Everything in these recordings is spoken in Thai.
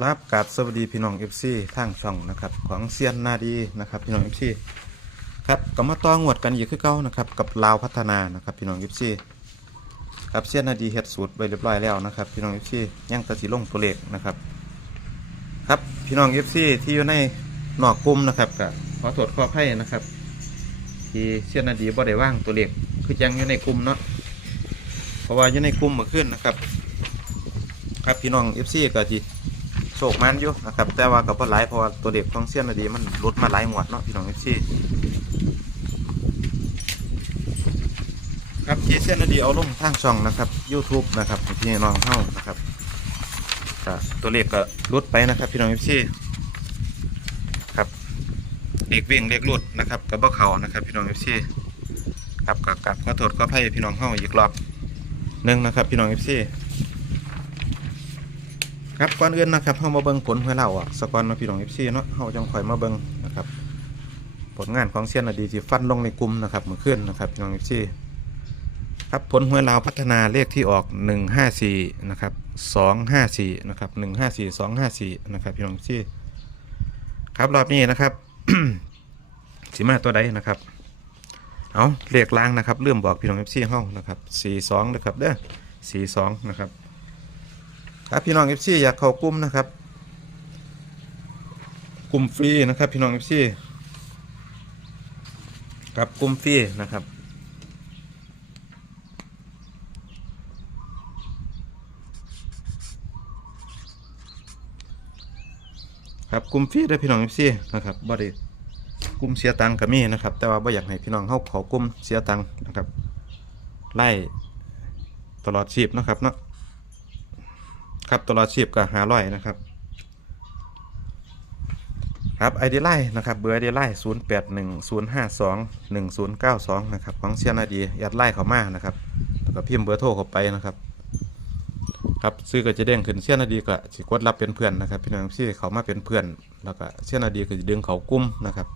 ครับกราบสวัสดีพี่น้อง FC ทางช่องนะครับของเซียนนาดีนะครับพี่น้อง FC ครับก็มาต่องวดกันอีกคือเก่านะครับกับลาวพัฒนานะครับพี่น้อง FC ครับเซียนนาดีเฮ็ดสูตรไว้เรียบร้อยแล้วนะครับพี่น้อง FC ยังตะสิลงตัวเลขนะครับครับพี่น้อง FC ที่อยู่ในหนอกกลุ่มนะครับก็ขอโทษขออภัยนะครับ ที่เซียนนาดีบ่ได้ว่างตัวเลขคือยังอยู่ในกลุ่มเนาะเพราะว่าอยู่ในกลุ่มมื่อคืนนะครับ ครับพี่น้อง FC ก็ที่ โศกมันอยู่นะครับ แต่ว่ากับว่าหลายเพราะว่าตัวเด็กของเซียนนาดีมันลดมาหลายหมวดเนาะพี่น้องเอฟซีครับที่เซียนนาดีเอาลงทางช่องนะครับ YouTube นะครับพี่น้องเข้านะครับตัวเลขก็ลดไปนะครับ พี่น้องเอฟซีครับเด็กวิ่งเด็กลุดนะครับกับบ่เขานะครับ พี่น้องเอฟซีครับกับกับขอโทษขออภัยพี่น้องเข้าอีกรอบหนึ่งนะครับ พี่น้องเอฟซี ครับก่อนอื่นนะครับเฮามาเบิ่งผลหวยเราอะสกอนเนาพี่น้อง FC เนาะเฮาจังค่อยมาเบิ่งนะครับผลงานของเซียนอดีที่ฟันลงในกลุ่มนะครับเมื่อคืนนะครับพี่น้อง FC ครับผลหวยเราพัฒนาเลขที่ออก 154นะครับ254นะครับ154 254นะครับพี่น้อง FC ครับรอบนี้นะครับสิมาตัวใดนะครับเอาเลขล่างนะครับเริ่มบอกพี่น้อง FC เฮานะครับ42นะครับเด้อ42นะครับ ครับพี่น้องเอฟซีอยากเข้ากลุ่มนะครับกลุ่มฟรีนะครับ พี่น้องเอฟซีครับกลุ่มฟรีนะครับครับกลุ่มฟรีเด้วยพี่น้องเอฟซีนะครับบริกลุ่มเสียตังค์ก็มีนะครับ แต่ว่าบ่อยากให้พี่น้องเข้าเขากลุ่มเสียตังค์นะครับไล่ตลอดชีพนะครับเนาะ ครับตลอดชีพก็หาร้อยนะครับครับไอเดีไลน์นะครับเบอร์ไอเดีไลน์ศูนย์แปดหนึ่งศูนย์ห้าสองหนึ่งศูนย์เก้าสองนะครับของเชียนาดียัดไล่เขามานะครับแล้วก็พิมพ์เบอร์โทรเข้าไปนะครับครับซื้อก็จะเด้งขึ้นเชียนาดีก็สิกดรับเป็นเพื่อนนะครับ พี่น้องที่เขามาเป็นเพื่อน แล้วก็เชียนาดีก็จะดึงเขากุ้มนะครับ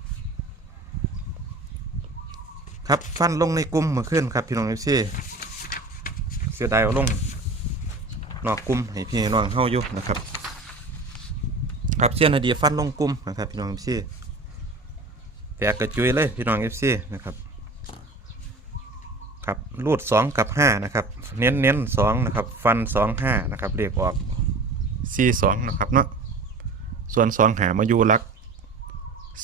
ครับฟันลงในกลุ่มเมื่อคืนครับพี่น้องเอฟซีเสียดายเอาลง นอกกลุ่มให้พี่น้องเข้าอยู่นะครับ ครับเชียนอดีฟันลงกลุ่มนะครับ พี่น้องเอฟซีแตกกระจุยเลยพี่น้องเอฟซีนะครับครับรูดสองกับห้านะครับ เน้นเน้นสองนะครับ ฟันสองห้านะครับเรียกออกซีสองนะครับเนาะส่วนสองหามาอยู่ลัก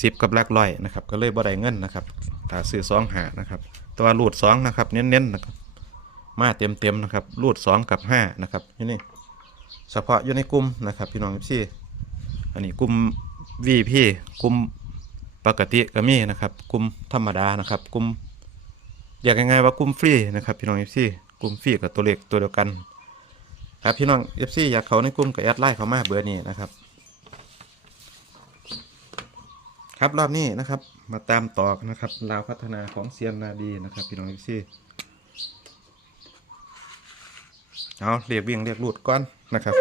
สิบกับหลักร้อยนะครับ ก็เลยบ่ได้เงินนะครับถ้าซื้อสองหานะครับแตัวารูดสองนะครับ เน้นเน้นนะครับ มาเต็มเต็มๆนะครับรูดสองกับห้านะครับนี่นี่เฉพาะอยู่ในกลุ่มนะครับ พี่น้องพี่อันนี้กลุ่ม VP กลุ่มปกติก็มีนะครับกลุ่มธรรมดานะครับกลุ่มเรียกง่ายๆว่ากลุ่มฟรีนะครับพี่น้องพี่กลุ่มฟรีกับตัวเลขตัวเดียวกันครับพี่น้องเอฟซีอยากเขาในกลุ่มกับแอดไลน์เขามาเบอร์นี้นะครับ ครับรอบนี้นะครับ มาตามต่อกนนะครับ ลาวพัฒนาของเซียนนาดีนะครับ พี่น้องเอฟซี เอาเรียกวิ่งเรียกรูดก้อนนะครับ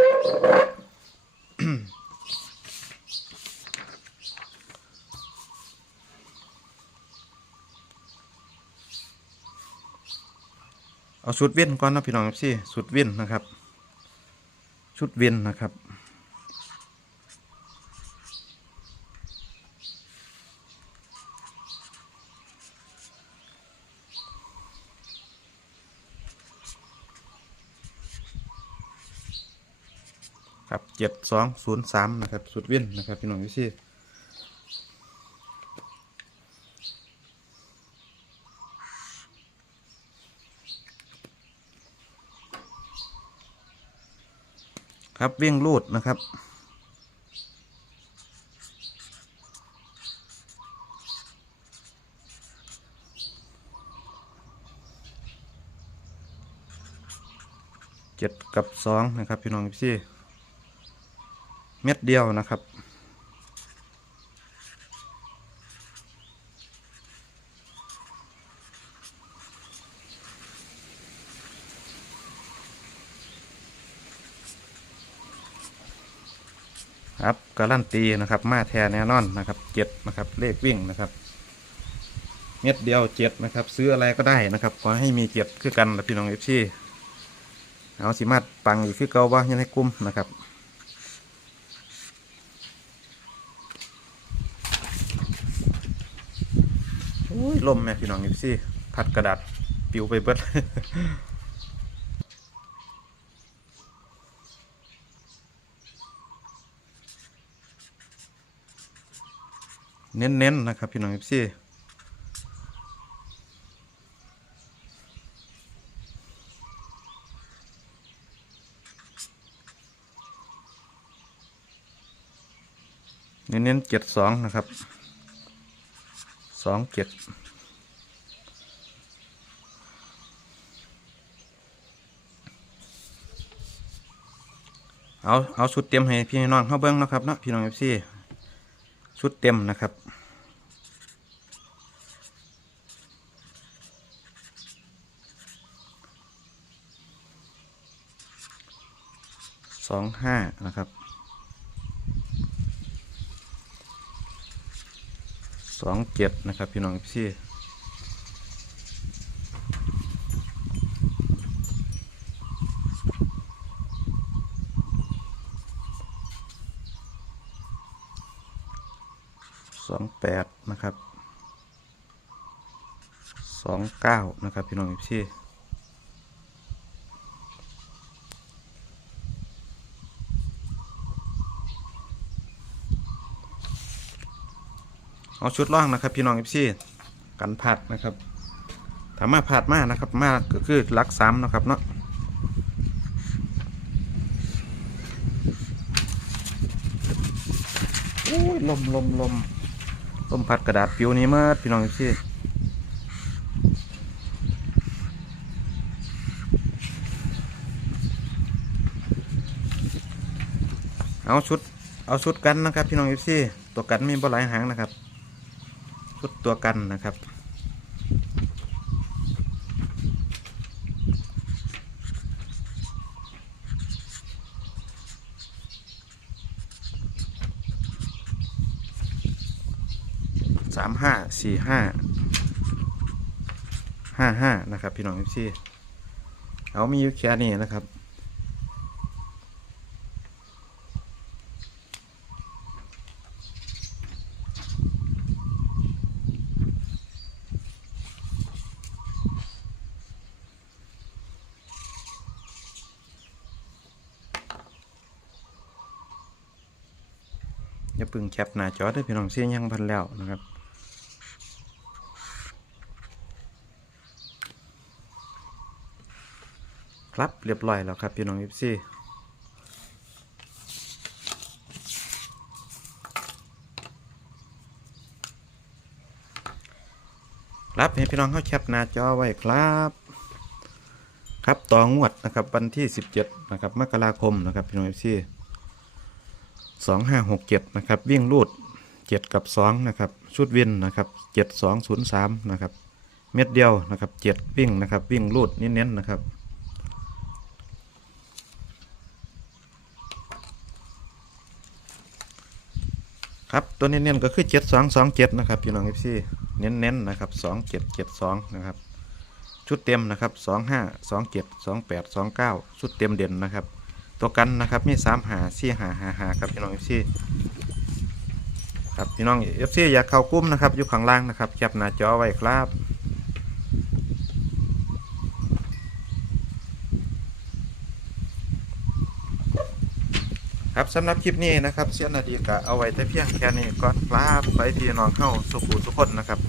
เอาชุดเวียนก่อนนะพี่น้องครับพี่ชุดเวียนนะครับ ชุดเวียนนะครับ ครับเจ็ดสองศูนย์สามนะครับสุดเวียนนะครับพี่น้องพี่ซี่ครับวิ่งลูดนะครับเจ็ดกับสองนะครับพี่น้องพี่ เม็ดเดียวนะครับ ครับการันตีนะครับ มาแทนแน่นอนนะครับเจ็ดนะครับ เลขวิ่งนะครับ เม็ดเดียวเจ็ดนะครับ ซื้ออะไรก็ได้นะครับ ขอให้มีเจ็ดคือกันนะพี่น้องเอฟซีเอาสิมาปังอีกคือเก่าว่ายังให้กลุ่มนะครับ ย ลมแม่พี่น้องเอฟซีพัดกระดาษปิวไปเบิดเน้นๆนะครับ พี่น้องเอฟซีเน้นๆเจ็ดสองนะครับสองเจ็ด เอาเอาชุดเตรียมให้พี่น้องเข้าเบิ้องนะครับเนาะพี่น้องเอฟซีชุดเต็มนะครับสองห้านะครับสองเจ็ดนะครับพี่น้องพี่ องแปดนะครับสองเก้านะครับพี่น้องพี่เอาชุดล่องนะครับพี่น้องเอฟซีกันผัดนะครับถามมาผัดมากนะครับมากก็คือลักซ้ำนะครับเนาะโอ้ยลมลมลม ต้มผัดกระดาษปิวนี้มาพี่น้องเอฟซีเอาชุดเอาชุดกันนะครับ พี่น้องเอฟซีตัวกันมีบหลายหางนะครับ ชุดตัวกันนะครับสามห้า สี่ห้าห้าห้านะครับ พี่น้องเอฟซีเอามีอยู่แค่นี้นะครับอย่าพึ่งแคปหน้าจอเด้วยพี่น้องเสียยังพันแล้วนะครับ รับเรียบร้อยแล้วครับพี่น้องเอฟซีรับให้พี่น้องเข้าแคปหน้าจอไว้ครับ ครับต่องวดนะครับวันที่ 17นะครับมกราคมนะครับพี่น้องเอฟซีสองห้าหกเจ็ดนะครับวิ่งรูดเจ็ดกับสองนะครับชุดวินนะครับเจ็ดสองศูนย์สามนะครับเม็ดเดียวนะครับเจ็ดวิ่งนะครับวิ่งรูดเน้นๆนะครับ ครับตัวเน้นๆก็คือเจ็ดสองสองเจ็ดนะครับพี่น้องเอฟซีเน้นๆนะครับสองเจ็ดเจ็ดสองนะครับชุดเต็มนะครับสองห้าสองเจ็ดสองแปดสองเก้าชุดเต็มเด่นนะครับ ตัวกันนะครับมีสามหาสี่หาหาหาครับพี่น้องเอฟซีครับพี่น้องเอฟซีอยากเข้ากลุ้มนะครับอยู่ข้างล่างนะครับแคปหน้าจอไว้ครับ ครับสำหรับคลิปนี้นะครับเสียนนาดีกะเอาไว้แต่เพียงแค่นี้ก่อนครับไปพี่น้องเข้าสุขุสุขคนนะครับ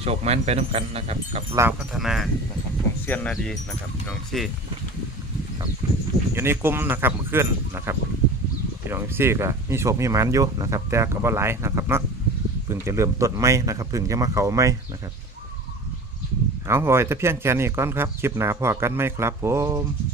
โชคมันไปน้ำกันนะครับ กับลาวพัฒนาของของของเสียนนาดีนะครับพี่น้องซี่ครับอยู่ในกลุ่มนะครับเมื่อคืนนะครับพี่น้องซี่ก็มีโชคมีหมันอยู่นะครับ แต่ก็บ่หลายนะครับเนาะเพิ่งจะเริ่มต้นไม่นะครับเพิ่งจะมาเขาไม่นะครับเอาไว้แต่เพียงแค่นี้ก่อนครับคลิปหน้าพอกันไหมครับผม